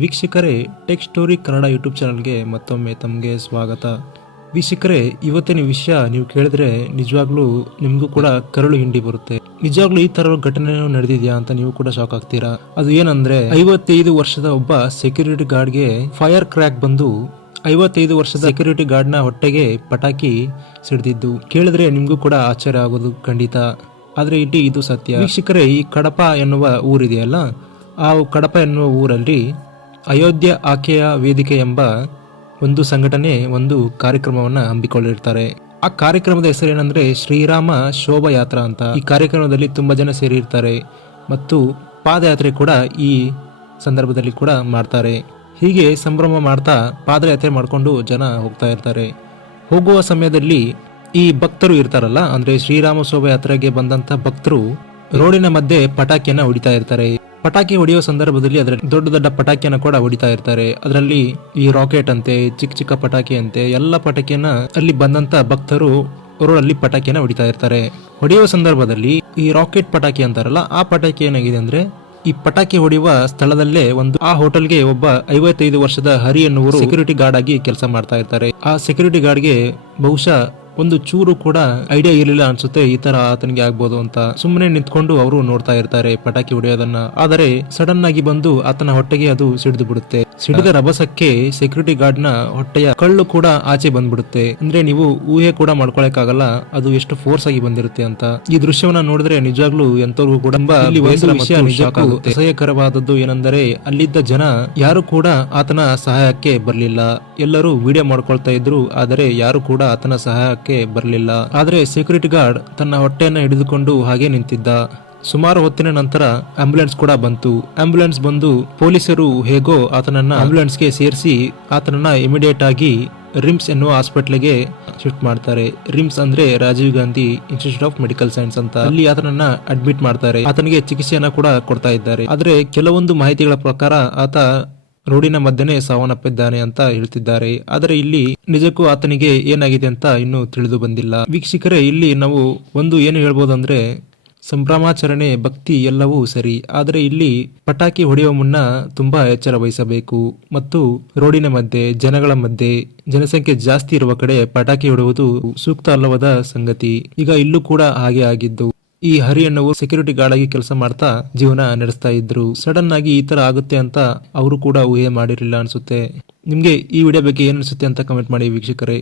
ವೀಕ್ಷಕರೇ, tech story Kannada YouTube ಚಾನಲ್ಗೆ ಮತ್ತೊಮ್ಮೆ ತಮಗೆ ಸ್ವಾಗತ. ವೀಕ್ಷಕರೇ, ಇವತ್ತಿನ ವಿಷಯ ನೀವು ಕೇಳಿದ್ರೆ ನಿಜವಾಗ್ಲೂ ನಿಮಗೂ ಕೂಡ ಕರುಳು ಹಿಂಡಿ ಬರುತ್ತೆ. ನಿಜವಾಗ್ಲೂ ಈ ತರ ಘಟನೆ ನಡೆದಿದ್ಯಾ ಅಂತ ನೀವು ಕೂಡ ಶಾಕ್ ಆಗ್ತೀರಾ. ಅದು ಏನಂದ್ರೆ, 55 ವರ್ಷದ ಒಬ್ಬ ಸೆಕ್ಯೂರಿಟಿ ಗಾರ್ಡ್ಗೆ ಫೈರ್ ಕ್ರ್ಯಾಕ್ ಬಂದು 55 ವರ್ಷದ ಸೆಕ್ಯೂರಿಟಿ ಗಾರ್ಡ್ನ ಹೊಟ್ಟೆಗೆ ಪಟಾಕಿ ಸಿಡಿದಿದ್ದು ಕೇಳಿದ್ರೆ ನಿಮ್ಗೂ ಕೂಡ ಆಶ್ಚರ್ಯ ಆಗೋದು ಖಂಡಿತ. ಆದ್ರೆ ಇಲ್ಲಿ ಇದು ಸತ್ಯ. ವೀಕ್ಷಕರೇ, ಈ ಕಡಪ ಎನ್ನುವ ಊರಿದೆಯಲ್ಲ, ಆ ಕಡಪ ಎನ್ನುವ ಊರಲ್ಲಿ ಅಯೋಧ್ಯ ಆಕೆಯ ವೇದಿಕೆ ಎಂಬ ಒಂದು ಸಂಘಟನೆ ಒಂದು ಕಾರ್ಯಕ್ರಮವನ್ನ ಹಮ್ಮಿಕೊಂಡಿರ್ತಾರೆ. ಆ ಕಾರ್ಯಕ್ರಮದ ಹೆಸರೇನಂದ್ರೆ ಶ್ರೀರಾಮ ಶೋಭಾಯಾತ್ರಾ ಅಂತ. ಈ ಕಾರ್ಯಕ್ರಮದಲ್ಲಿ ತುಂಬಾ ಜನ ಸೇರಿರ್ತಾರೆ ಮತ್ತು ಪಾದಯಾತ್ರೆ ಕೂಡ ಈ ಸಂದರ್ಭದಲ್ಲಿ ಕೂಡ ಮಾಡ್ತಾರೆ. ಹೀಗೆ ಸಂಭ್ರಮ ಮಾಡ್ತಾ ಪಾದಯಾತ್ರೆ ಮಾಡ್ಕೊಂಡು ಜನ ಹೋಗ್ತಾ ಇರ್ತಾರೆ. ಹೋಗುವ ಸಮಯದಲ್ಲಿ ಈ ಭಕ್ತರು ಇರ್ತಾರಲ್ಲ, ಅಂದ್ರೆ ಶ್ರೀರಾಮ ಶೋಭಾಯಾತ್ರೆಗೆ ಬಂದಂತ ಭಕ್ತರು ರೋಡಿನ ಮಧ್ಯೆ ಪಟಾಕಿಯನ್ನ ಹೊಡಿತಾ ಇರ್ತಾರೆ. ಪಟಾಕಿ ಹೊಡೆಯುವ ಸಂದರ್ಭದಲ್ಲಿ ಅದರಲ್ಲಿ ದೊಡ್ಡ ದೊಡ್ಡ ಪಟಾಕಿಯನ್ನ ಕೂಡ ಹೊಡಿತಾ ಇರ್ತಾರೆ. ಅದರಲ್ಲಿ ಈ ರಾಕೆಟ್ ಅಂತೆ, ಚಿಕ್ಕ ಚಿಕ್ಕ ಪಟಾಕಿ ಅಂತೆ, ಎಲ್ಲ ಪಟಾಕಿಯನ್ನ ಅಲ್ಲಿ ಬಂದಂತ ಭಕ್ತರು ರೋಡಲ್ಲಿ ಪಟಾಕಿಯನ್ನ ಹೊಡಿತಾ ಇರ್ತಾರೆ. ಹೊಡೆಯುವ ಸಂದರ್ಭದಲ್ಲಿ ಈ ರಾಕೆಟ್ ಪಟಾಕಿ ಅಂತಾರಲ್ಲ, ಆ ಪಟಾಕಿ ಏನಾಗಿದೆ ಅಂದ್ರೆ, ಈ ಪಟಾಕಿ ಹೊಡೆಯುವ ಸ್ಥಳದಲ್ಲೇ ಆ ಹೋಟೆಲ್ಗೆ ಒಬ್ಬ 55 ವರ್ಷದ ಹರಿ ಎನ್ನುವರು ಸೆಕ್ಯೂರಿಟಿ ಗಾರ್ಡ್ ಆಗಿ ಕೆಲಸ ಮಾಡ್ತಾ ಇರ್ತಾರೆ. ಆ ಸೆಕ್ಯೂರಿಟಿ ಗಾರ್ಡ್ಗೆ ಬಹುಶಃ ಒಂದು ಚೂರು ಕೂಡ ಐಡಿಯಾ ಇರಲಿಲ್ಲ ಅನ್ಸುತ್ತೆ ಈ ತರ ಆತನಿಗೆ ಆಗ್ಬೋದು ಅಂತ. ಸುಮ್ಮನೆ ನಿಂತ್ಕೊಂಡು ಅವರು ನೋಡ್ತಾ ಇರ್ತಾರೆ ಪಟಾಕಿ ಹೊಡೆಯೋದನ್ನ. ಆದರೆ ಸಡನ್ ಆಗಿ ಬಂದು ಆತನ ಹೊಟ್ಟೆಗೆ ಅದು ಸಿಡಿದು ಬಿಡುತ್ತೆ. ಸಿಡಿದ ರಭಸಕ್ಕೆ ಸೆಕ್ಯೂರಿಟಿ ಗಾರ್ಡ್ ನ ಹೊಟ್ಟೆಯ ಕಳ್ಳು ಕೂಡ ಆಚೆ ಬಂದ್ಬಿಡುತ್ತೆ. ಅಂದ್ರೆ ನೀವು ಊಹೆ ಕೂಡ ಮಾಡ್ಕೊಳಕ್ಕಾಗಲ್ಲ ಅದು ಎಷ್ಟು ಫೋರ್ಸ್ ಆಗಿ ಬಂದಿರುತ್ತೆ ಅಂತ. ಈ ದೃಶ್ಯವನ್ನ ನೋಡಿದ್ರೆ ನಿಜವಾಗ್ಲೂ ಎಂತವ್ರಿಗೂ ಕೂಡ ಅಸಹ್ಯಕರವಾದದ್ದು ಏನೆಂದರೆ, ಅಲ್ಲಿದ್ದ ಜನ ಯಾರು ಕೂಡ ಆತನ ಸಹಾಯಕ್ಕೆ ಬರಲಿಲ್ಲ. ಎಲ್ಲರೂ ವಿಡಿಯೋ ಮಾಡ್ಕೊಳ್ತಾ ಇದ್ರು, ಆದರೆ ಯಾರು ಕೂಡ ಆತನ ಸಹಾಯಕ್ಕೆ ಬರಲಿಲ್ಲ. ಆದ್ರೆ ಸೆಕ್ಯೂರಿಟಿ ಗಾರ್ಡ್ ತನ್ನ ಹೊಟ್ಟೆಯನ್ನ ಹಿಡಿದುಕೊಂಡು ಹಾಗೆ ನಿಂತಿದ್ದ. ಸುಮಾರು ಹೊತ್ತಿನ ನಂತರ ಆಂಬ್ಯುಲೆನ್ಸ್ ಕೂಡ ಬಂತು. ಆಂಬ್ಯುಲೆನ್ಸ್ ಬಂದು ಪೊಲೀಸರು ಹೇಗೋ ಆತನನ್ನ ಆಂಬ್ಯುಲೆನ್ಸ್ಗೆ ಸೇರಿಸಿ ಆತನನ್ನ ಇಮಿಡಿಯೇಟ್ ಆಗಿ ರಿಮ್ಸ್ ಎನ್ನುವ ಹಾಸ್ಪಿಟಲ್ಗೆ ಶಿಫ್ಟ್ ಮಾಡ್ತಾರೆ. ರಿಮ್ಸ್ ಅಂದ್ರೆ Rajiv Gandhi institute of medical science ಅಂತ. ಅಲ್ಲಿ ಆತನನ್ನ ಅಡ್ಮಿಟ್ ಮಾಡ್ತಾರೆ. ಆತನಿಗೆ ಚಿಕಿತ್ಸೆಯನ್ನ ಕೂಡ ಕೊಡ್ತಾ ಇದ್ದಾರೆ. ಆದ್ರೆ ಕೆಲವೊಂದು ಮಾಹಿತಿಗಳ ಪ್ರಕಾರ ಆತ ರೋಡಿನ ಮಧ್ಯೆನೇ ಸಾವನ್ನಪ್ಪಿದ್ದಾನೆ ಅಂತ ಹೇಳ್ತಿದ್ದಾರೆ. ಆದರೆ ಇಲ್ಲಿ ನಿಜಕ್ಕೂ ಆತನಿಗೆ ಏನಾಗಿದೆ ಅಂತ ಇನ್ನೂ ತಿಳಿದು ಬಂದಿಲ್ಲ. ವೀಕ್ಷಕರೇ, ಇಲ್ಲಿ ನಾವು ಒಂದು ಏನು ಹೇಳ್ಬೋದು ಅಂದ್ರೆ, ಸಂಭ್ರಮಾಚರಣೆ, ಭಕ್ತಿ ಎಲ್ಲವೂ ಸರಿ, ಆದರೆ ಇಲ್ಲಿ ಪಟಾಕಿ ಹೊಡೆಯುವ ಮುನ್ನ ತುಂಬಾ ಎಚ್ಚರ ವಹಿಸಬೇಕು ಮತ್ತು ರೋಡಿನ ಮಧ್ಯೆ, ಜನಗಳ ಮಧ್ಯೆ, ಜನಸಂಖ್ಯೆ ಜಾಸ್ತಿ ಇರುವ ಕಡೆ ಪಟಾಕಿ ಹೊಡೆಯುವುದು ಸೂಕ್ತ ಅಲ್ಲವಾದ ಸಂಗತಿ. ಈಗ ಇಲ್ಲೂ ಕೂಡ ಹಾಗೆ ಆಗಿದ್ದು. ಈ ಹರಿ ಎನ್ನುವರು ಸೆಕ್ಯೂರಿಟಿ ಗಾರ್ಡ್ ಆಗಿ ಕೆಲಸ ಮಾಡ್ತಾ ಜೀವನ ನಡೆಸ್ತಾ ಇದ್ರು. ಸಡನ್ ಆಗಿ ಈ ತರ ಆಗುತ್ತೆ ಅಂತ ಅವರು ಕೂಡ ಊಹೆ ಮಾಡಿರಲಿಲ್ಲ ಅನ್ಸುತ್ತೆ. ನಿಮ್ಗೆ ಈ ವಿಡಿಯೋ ಬಗ್ಗೆ ಏನ್ ಅನ್ಸುತ್ತೆ ಅಂತ ಕಮೆಂಟ್ ಮಾಡಿ ವೀಕ್ಷಕರೇ.